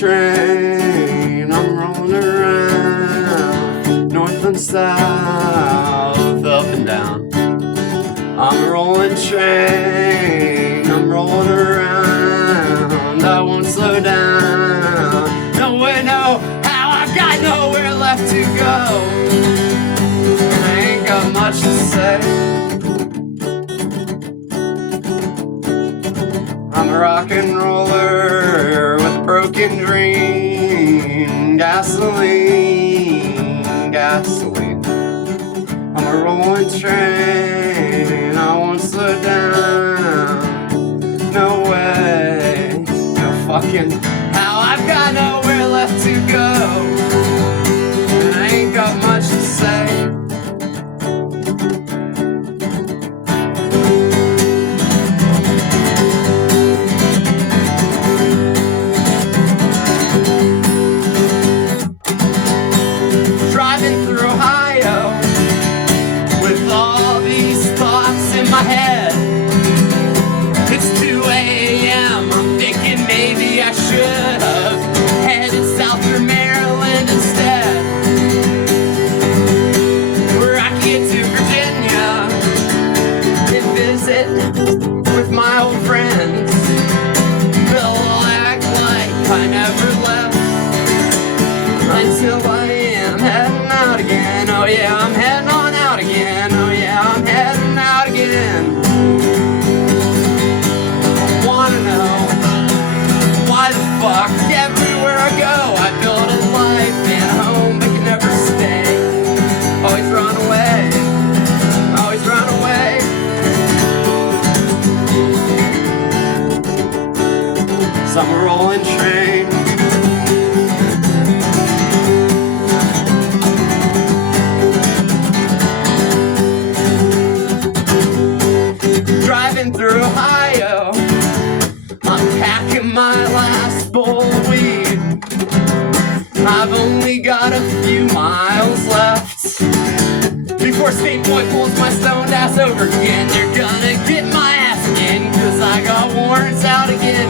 train, I'm rolling around, north and south, up and down. I'm a rolling train, I'm rolling around, I won't slow down. No way, no how, I've got nowhere left to go, and I ain't got much to say. I'm a rock and roller with a broken dream. Gasoline, gasoline. I'm a rolling train, I won't slow down. No way, no fucking how, I've got nowhere left to go, and I ain't got much to say. Driving through Ohio with all these thoughts in my head. It's 2 a.m. I'm thinking maybe I should have headed south through Maryland instead, where I can get to Virginia and visit with my old friends. They'll act like I never left until I am heading out again. Oh yeah, I'm heading on out again. Oh yeah, I'm heading out again. I wanna know why the fuck everywhere I go I build a life and a home but can never stay. Always run away, always run away. So I'm a rolling train, driving through Ohio. I'm packing my last bowl of weed. I've only got a few miles left before State Boy pulls my stoned ass over again. They're gonna get my ass again, 'cause I got warrants out again,